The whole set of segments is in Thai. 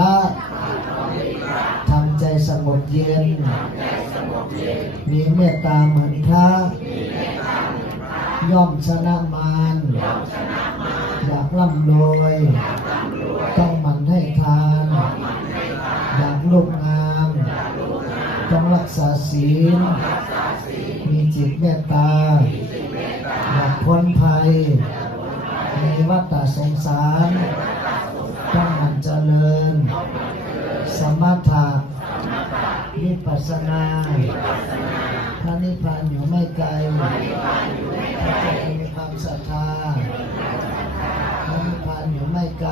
ละทำใจสงบเย็น มีเมตตาเหมือนพระย่อมชนะมารอยากร่ำรวยต้องมันให้ทาน อยากรูปงาม ต้องรักษาศีล มีจิตเมตตา อยากพ้นภัย ในวัฏสงสาร ต้อง เจริญ สมถะวิปัสนาพระนิพพานอยู่ไม่ไกลถ้าใครมีความศรัทธาพระนิพพานอยู่ไม่ไกล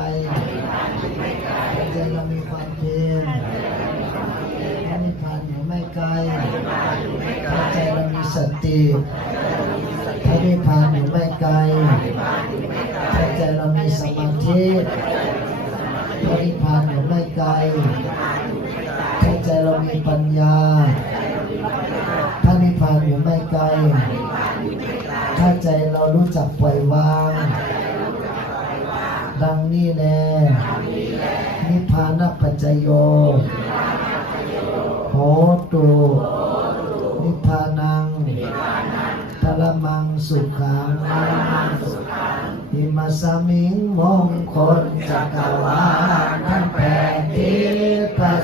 ถ้าใจเรามีความเพียรพระนิพพานอยู่ไม่ไกลถ้าใจเรามีสติพระนิพพานอยู่ไม่ไกลถ้าใจเรามีสมาธิ นิพพานอยู่ไม่ไกลถ้าใจเรามีปัญญาพระนิพพานอยู่ไม่ไกลถ้าใจเรารู้จักปล่อยวาง ดังนี้แน่นิพพานปัจจโยโหตุนิพพานังพรมังสุขังอิมาสมิงมงคลจักรวาล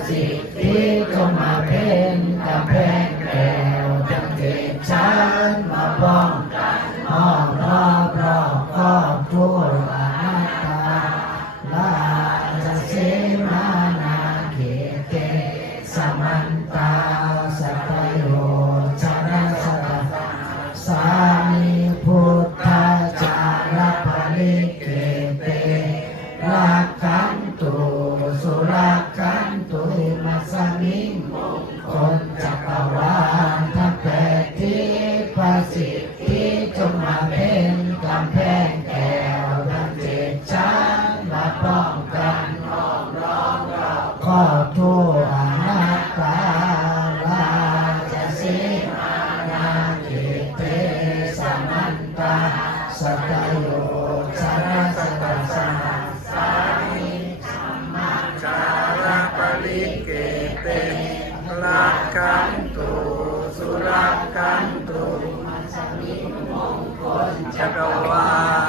สิทธิจงมาเป็นกำแพงแก้วทั้งเจ็ดชั้นมาป้องกันอ้อมรอบรอบครอบทั่วอนัตตาลาจะเสมานาเขเตสมันตาสัพพโยชนะสัตตาสามีพุทธาจารปริเก กันห้อมล้อมรอบครอทั่วอนัตาลาจะเสมานาเกเตสมันตาสตโยชนะสตัสสะสามิธรรมะจาระปริเกเตรักขันตุสุรักขันตุจักรวาล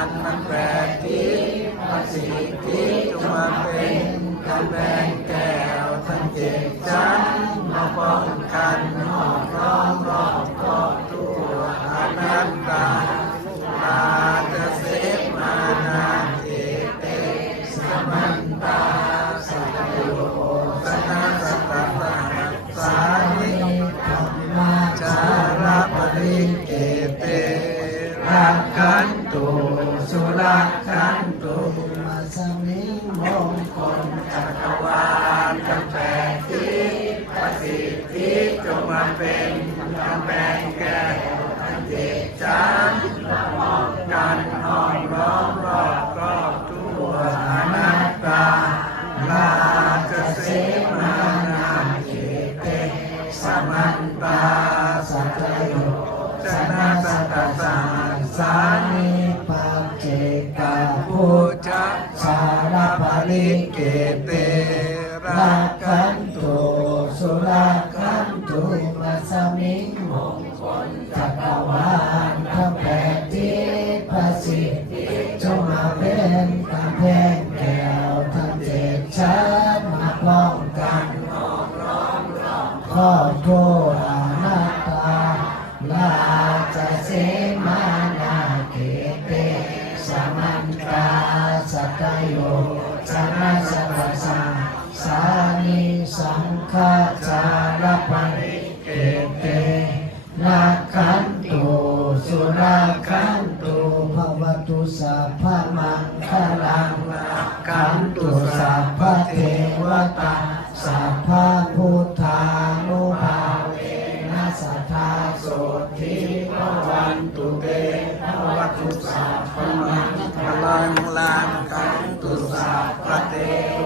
มันตาสัตโยชนะสัตตาสานิธรรมะจาระปริเกเตรักขันตุสุรักขันตุมัสสมิงมงคลจักรวาลกำแพงทิศประสิทธิจงมาเป็น มันตาสัตโยชนะสัตตาสาสานิปัจเจกาพุทธสารปริเกเตรักขันตุสุรักขันตุมาสสมิงมงคลจักรวา ครอบครัวอนัตาลาจะเสมานาเกเตสมันตาสัตโยชนะสัตสาสานิสังฆาจารปริเกเตนาคันตุสุราคันตุภวตุสัพพมังคลังคันตุ ทิพวันตุเตภวตุสัพพมังพลังลังกันตุสัพพเต